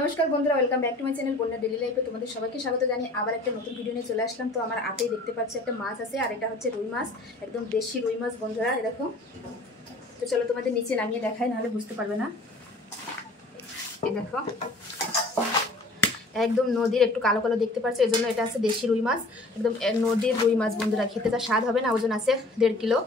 নমস্কার বন্ধুরা, welcome back to my channel বন্যা ডেইলি লাইফে। তোমাদের সবাইকে স্বাগত জানিয়ে আবার একটা নতুন ভিডিও নিয়ে চলে আসলাম। তো আমার হাতেই দেখতে পাচ্ছি একটা মাছ আছে, আর এটা হচ্ছে রুই মাছ, একদম দেশি রুই মাছ বন্ধুরা। এই দেখো, তো চলো তোমাদের নিচে নামিয়ে দেখাই, নাহলে বুঝতে পারবে না। এই দেখো, একদম নদীর একটু কালো কালো দেখতে পাচ্ছ, এই জন্য এটা আছে দেশি রুই মাছ, একদম নদীর রুই মাছ বন্ধুরা। খেতে তার স্বাদ হবে না, ওজন আছে 1.5 কিলো।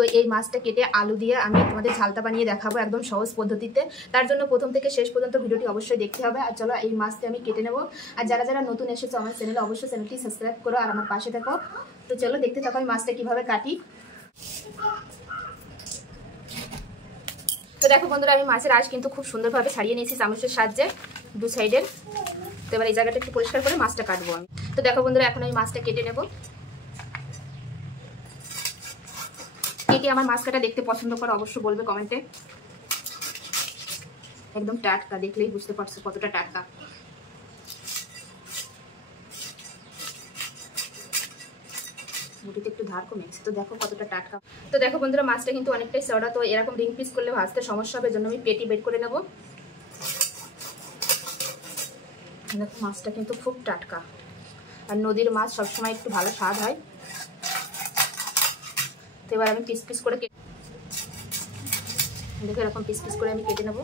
তো এই মাছটা কেটে আলু দিয়ে আমি তোমাদের ঝালটা বানিয়ে দেখাবো একদম সহজ পদ্ধতিতে। তার জন্য প্রথম থেকে শেষ পর্যন্ত ভিডিওটি অবশ্যই দেখতে হবে। আর চলো এই মাছটা আমি কেটে নেবো। আর যারা যারা নতুন এসেছো আমার চ্যানেলে, অবশ্যই চ্যানেলটি সাবস্ক্রাইব করো আর আমার পাশে থাকো। তো চলো দেখতে থাকো আমি মাছটা কিভাবে কাটি। তো দেখো বন্ধুরা, আমি মাছের আঁশ কিন্তু খুব সুন্দরভাবে ছাড়িয়ে নিয়েছি চামচের সাহায্যে দু সাইডের। তো এবার এই জায়গাটা একটু পরিষ্কার করে মাছটা কাটবো আমি। তো দেখো বন্ধুরা, এখন আমি মাছটা কেটে নেব। কে কে আমার মাছ কাটা দেখতে পছন্দ করো অবশ্যই বলবে কমেন্টে। একদম টাটকা, দেখলেই বুঝতে পারছো কতটা টাটকা। মুটিতে একটু ধার কমেছে, তো দেখো কতটা টাটকা। তো দেখো বন্ধুরা, মাছটা কিন্তু অনেকটাই চওড়া, তো এরকম রিং পিস করলে ভাজতে সমস্যা হবে, জন্য আমি পেটি বের করে নেব। দেখো মাছটা কিন্তু খুব টাটকা, আর নদীর মাছ সবসময় একটু ভালো স্বাদ হয়। তো এবার আমি পিস পিস করে দেখো এরকম পিস পিস করে আমি কেটে নেব।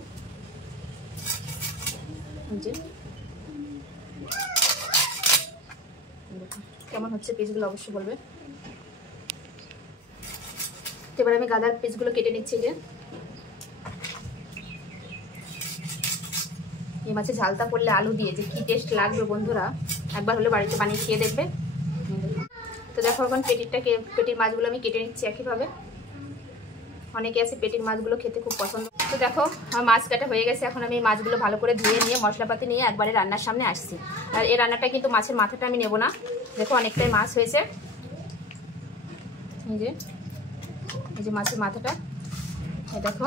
কেমন হচ্ছে পিসগুলো অবশ্যই বলবে। এবার আমি গাদার পিসগুলো কেটে নিচ্ছি। যে এই মাছের ঝালটা করলে আলু দিয়ে যে কি টেস্ট লাগবে বন্ধুরা, একবার হলে বাড়িতে বানিয়ে খেয়ে দেখবে। তো দেখো এখন পেটির মাছগুলো আমি কেটে নিচ্ছি একইভাবে। অনেকে আছে পেটির মাছগুলো খেতে খুব পছন্দ। তো দেখো আমার মাছ কাটা হয়ে গেছে। এখন আমি মাছগুলো ভালো করে ধুয়ে নিয়ে মশলাপাতি নিয়ে একবারে রান্নার সামনে আসছি। আর এই রান্নাটা কিন্তু মাছের মাথাটা আমি নেব না। দেখো অনেকটাই মাছ হয়েছে, এই যে মাছের মাথাটা, এই দেখো।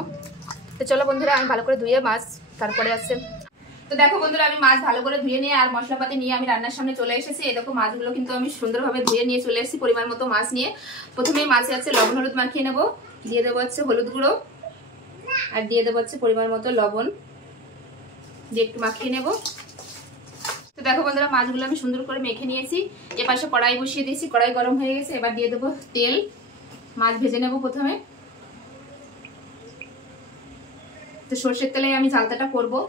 তো চলো বন্ধুরা, আমি ভালো করে ধুয়ে মাছ তারপরে আসছে। তো দেখো বন্ধুরা, আমি মাছ ভালো করে ধুয়ে নিয়ে আর মশলাপাতি নিয়ে আমি রান্নার সামনে চলে এসেছি। এই দেখো মাছগুলো কিন্তু আমি সুন্দরভাবে ধুয়ে নিয়ে চলে এসেছি পরিমাণ মতো মাছ নিয়ে। প্রথমেই মাছে আছে লবণ হলুদ মাখিয়ে নেবো। দিয়ে দেবো হচ্ছে হলুদ গুঁড়ো, আর দিয়ে দেবো হচ্ছে পরিমাণ মতো লবণ, দিয়ে একটু মাখিয়ে নেব। তো দেখো বন্ধুরা, মাছগুলো আমি সুন্দর করে মেখে নিয়েছি। এপাশে কড়াই বসিয়ে দিয়েছি, কড়াই গরম হয়ে গেছে। এবার দিয়ে দেবো তেল। মাছ ভেজে নেব প্রথমে। তো সর্ষের তেলে আমি ঝালটাটা করবো।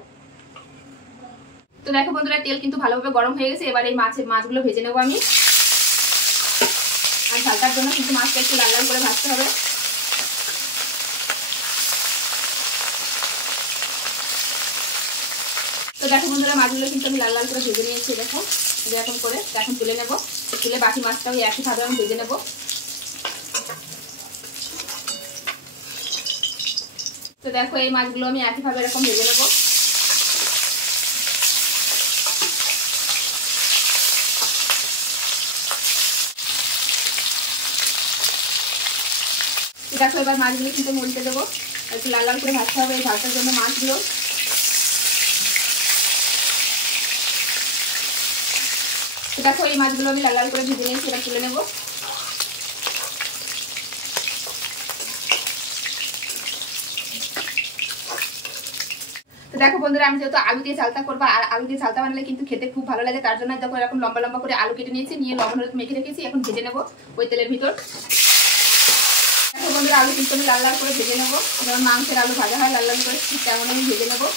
তো দেখো বন্ধুরা, তেল কিন্তু ভালোভাবে গরম হয়ে গেছে। এবার এই মাছগুলো ভেজে নেবো আমি। আর ঝালটার জন্য কিন্তু মাছটা একটু লাল লাল করে ভাজতে হবে। তো দেখো বন্ধুরা, মাছগুলো কিন্তু আমি লাল লাল করে ভেজে নিয়েছি। দেখো এরকম করে এখন তুলে নেবো। তুলে বাকি মাছটাও একইভাবে আমি ভেজে নেবো। তো দেখো এই মাছগুলো আমি একইভাবে এরকম ভেজে নেবো। দেখো এবার মাছগুলো কিন্তু উল্টে দেবো, একটু লাল লাল করে ভাজতে হবে এই ঝালটার জন্য মাছগুলো। তো দেখো এই মাছগুলো আমি লাল লাল করে ভেজে নিয়েছি, এবার তুলে নেবো। তো দেখো বন্ধুরা, আমি যেহেতু আলু দিয়ে ঝালটা করবো, আর আলু দিয়ে ঝালটা বানালে কিন্তু খেতে খুব ভালো লাগে, তার জন্য দেখো এরকম লম্বা লম্বা করে আলু কেটে নিয়েছি, নিয়ে লবণ হলুদ মেখে রেখেছি। এখন ভেজে নেবো ওই তেলের ভিতর। দেখো বন্ধুরা, আলু কিন্তু আমি লাল লাল করে ভেজে নেবো, যেমন মাংসের আলু ভাজা হয় লাল লাল করে, ঠিক তেমন আমি ভেজে নেবো।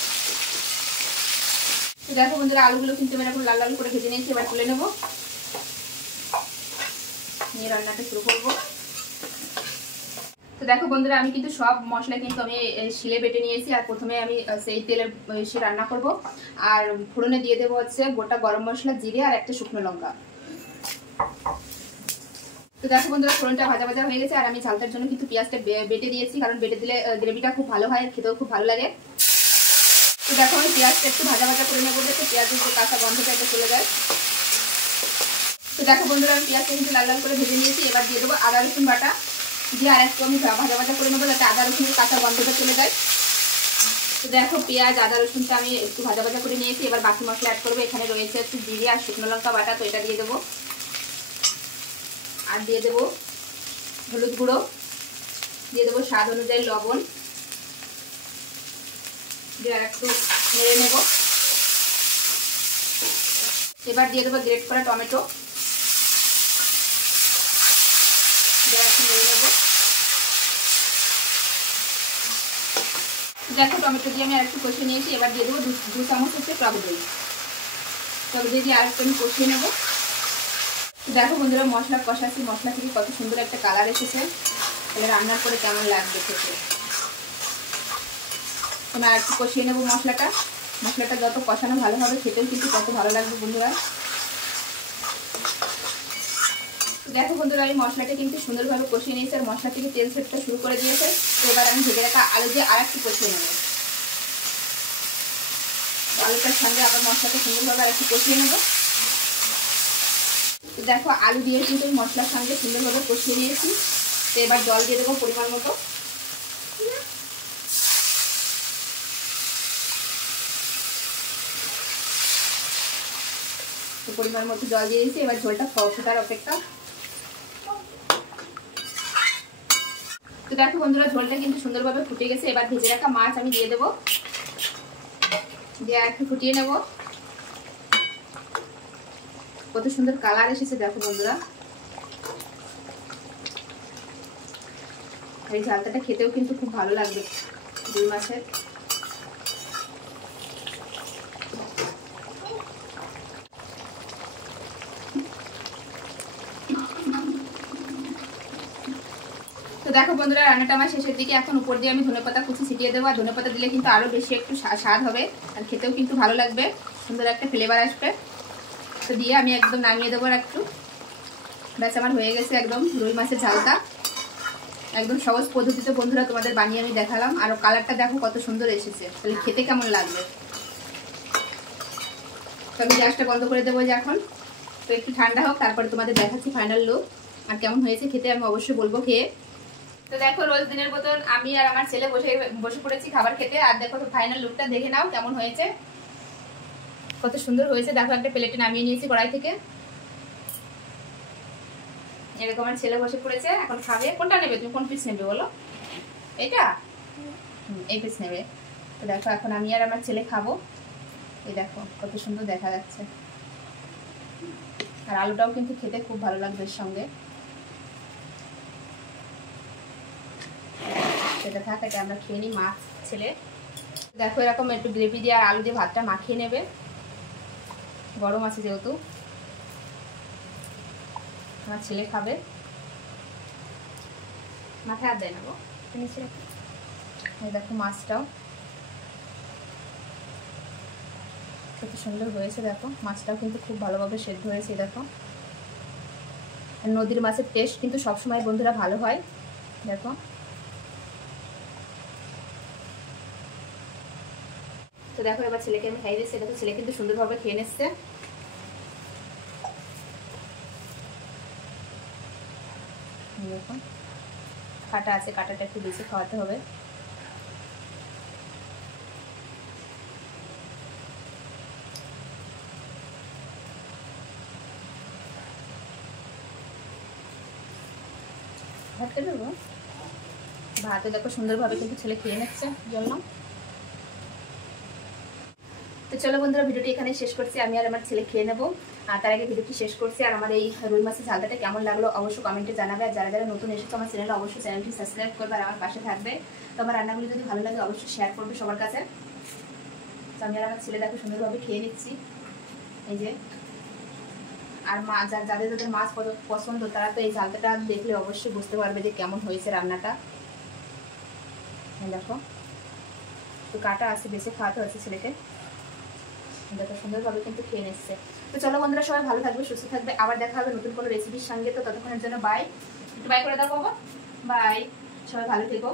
তো দেখো বন্ধুরা, আলুগুলো কিন্তু আমি এরকম লাল লাল করে ভেজে নিয়েছি। এবার তুলে নেবো, নিয়ে রান্নাটা শুরু করবো। তো দেখো বন্ধুরা, আমি কিন্তু সব মশলা কিন্তু আমি শিলে বেটে নিয়েছি। আর প্রথমে আমি সেই তেলের সে রান্না করব। আর ফোড়নে দিয়ে দেবো হচ্ছে গোটা গরম মশলা, জিরে আর একটা শুকনো লঙ্কা। তো দেখো বন্ধুরা, ফোড়নটা ভাজা ভাজা হয়ে গেছে। আর আমি ঝালটার জন্য কিন্তু পেঁয়াজটা বেটে দিয়েছি, কারণ বেটে দিলে গ্রেভিটা খুব ভালো হয়, খেতেও খুব ভালো লাগে। তো দেখো আমি পেঁয়াজটা একটু ভাজা ভাজা করে নেবো, যাতে পেঁয়াজের যে কাঁচা গন্ধটা এটা চলে যায়। তো দেখো বন্ধুরা, আমি পেঁয়াজটা কিন্তু লাল লাল করে ভেজে নিয়েছি। এবার দিয়ে দেবো আদা রসুন বাটা, দিয়ে আর একটু আমি ভাজা ভাজা করে নেবো, যাতে আদা রসুনের কাঁচা গন্ধটা চলে যায়। তো দেখো পেঁয়াজ আদা রসুনটা আমি একটু ভাজা ভাজা করে নিয়েছি। এবার বাকি মশলা অ্যাড করবো। এখানে রয়েছে একটু জিরে আর শুকনো লঙ্কা বাটা, তো এটা দিয়ে দেবো। আর দিয়ে দেবো হলুদ গুঁড়ো, দিয়ে দেবো স্বাদ অনুযায়ী লবণ, দিয়ে আর একটু নেড়ে নেবো। এবার দিয়ে দেবো গ্রেট করা টমেটো, দেখো টমেটো দিয়ে আমি আরেকটু কষিয়ে নিয়েছি। এবার দিয়ে দেবো 2 চামচ হচ্ছে টক দই। টক দই দিয়ে আরেকটু আমি কষিয়ে নেবো। দেখো বন্ধুরা মশলা কষাচ্ছি, মশলা থেকে কত সুন্দর একটা কালার এসেছে, তাহলে রান্নার পরে কেমন লাগবে খেতে। আমি আর একটু কষিয়ে নেবো মশলাটা। মশলাটা যত কষানো ভালো হবে খেতেও কিন্তু তত ভালো লাগবে বন্ধুরা। দেখো বন্ধুরা আমি মশলাটা কিন্তু সুন্দরভাবে কষিয়ে নিয়েছি আর মশলা থেকে তেল ছেড়তে শুরু করে দিয়েছে। তো এবার আমি ভেজে রাখা আলু দিয়ে আর একটু কষিয়ে নেব। আলুটার সঙ্গে আবার মশলাটা সুন্দরভাবে আর একটু কষিয়ে নেব। দেখো আলু দিয়ে কিন্তু মশলার সঙ্গে সুন্দরভাবে কষিয়ে নিয়েছি। তো এবার জল দিয়ে দেবো পরিমাণ মতো। তো পরিমাণ মতো জল দিয়ে দিয়েছি। এবার ঝোলটা ফোটার অপেক্ষা। তো দেখো বন্ধুরা ঝোলটা কিন্তু সুন্দরভাবে ফুটে গেছে। এবার ভেজে রাখা মাছ আমি দিয়ে দেবো, দিয়ে একটু ফুটিয়ে নেব। কত সুন্দর কালার এসেছে দেখো বন্ধুরা। এই ঝালটাটা খেতেও কিন্তু খুব ভালো লাগবে রুই মাছের। তো দেখো বন্ধুরা রান্নাটা আমার শেষের দিকে। এখন উপর দিয়ে আমি ধনেপাতা কুচি ছিটিয়ে দেবো। আর ধনেপাতা দিলে কিন্তু আরও বেশি একটু স্বাদ হবে আর খেতেও কিন্তু ভালো লাগবে, সুন্দর একটা ফ্লেভার আসবে। তো দিয়ে আমি একদম নামিয়ে দেবো আর একটু। ব্যাস আমার হয়ে গেছে একদম রুই মাছের ঝালটা। একদম সহজ পদ্ধতিতে বন্ধুরা তোমাদের বানিয়ে আমি দেখালাম। আর কালারটা দেখো কত সুন্দর এসেছে, তাহলে খেতে কেমন লাগবে। তো আমি গ্যাসটা বন্ধ করে দেবো যে এখন। তো একটু ঠান্ডা হোক, তারপরে তোমাদের দেখাচ্ছি ফাইনাল লুক। আর কেমন হয়েছে খেতে আমি অবশ্যই বলবো খেয়ে। তো দেখো রোজ দিনের মতন আমি আর আমার ছেলে বসে পড়েছি খাবার খেতে। আর দেখো ফাইনাল লুকটা দেখে নাও কেমন হয়েছে, কত সুন্দর হয়েছে। দেখো একটা প্লেটে নামিয়ে নিয়েছি কড়াই থেকে। এরকম আমার ছেলে বসে পড়েছে, এখন খাবে। কোনটা নেবে তুমি, কোন পিস নেবে বলো? এইটা? এই পিস নেবে। তো দেখো এখন আমি আর আমার ছেলে খাবো। এই দেখো কত সুন্দর দেখা যাচ্ছে। আর আলুটাও কিন্তু খেতে খুব ভালো লাগবে এর সঙ্গে। সেটা থাক, এটা আমরা খেয়ে নিই মা ছেলে। দেখো এরকম একটু গ্রেভি দিয়ে আর আলু দিয়ে ভাতটা মাখিয়ে নেবে, গরম আছে যেহেতু। আমার ছেলে খাবে, মাথায় আর দেয় না গো। দেখো মাছটাও কত সুন্দর হয়েছে। দেখো মাছটাও কিন্তু খুব ভালোভাবে সেদ্ধ হয়েছে। দেখো নদীর মাছের টেস্ট কিন্তু সবসময় বন্ধুরা ভালো হয়। দেখো তো দেখো এবার ছেলেকে আমি খাইয়ে দিচ্ছি। দেখো ছেলে কিন্তু সুন্দরভাবে খেয়ে নিচ্ছে। দেখো কাটা আছে, কাটাটা একটু বেশি খাওয়াতে হবে। ভাত খেয়ে দেবো। ভাতে দেখো সুন্দরভাবে কিন্তু ছেলে খেয়ে নিচ্ছে জন্য। তো চলো বন্ধুরা ভিডিওটি এখানে শেষ করছি। আমি আর আমার ছেলে খেয়ে নেবো। আর তার আগে ভিডিওটি শেষ করছি। আর আমার এই রুই মাছের ঝালটাটা কেমন লাগলো অবশ্যই কমেন্টে জানাবে। আর যারা যারা নতুন এসেছে আমার চ্যানেলে অবশ্যই চ্যানেলটি সাবস্ক্রাইব করবে আর আমার পাশে থাকবে। তো আমার রান্নাগুলো যদি ভালো লাগে অবশ্যই শেয়ার করবে সবার কাছে। তো আমি আর আমার ছেলে দেখো সুন্দরভাবে খেয়ে নিচ্ছি এই যে। আর যাদের যাদের মাছ পছন্দ তারা তো এই ঝালটাটা দেখলে অবশ্যই বুঝতে পারবে যে কেমন হয়েছে রান্নাটা। দেখো তো কাটা আছে, বেশি খাওয়াতে হচ্ছে ছেলেকে। দেখো সুন্দরভাবে কিন্তু খেয়ে নিচ্ছে। তো চলো বন্ধুরা সবাই ভালো থাকবে, সুস্থ থাকবে। আবার দেখা হবে নতুন কোনো রেসিপির সঙ্গে। তো ততক্ষণের জন্য বাই। একটু বাই করে দাও বাবা। বাই, সবাই ভালো থেকো।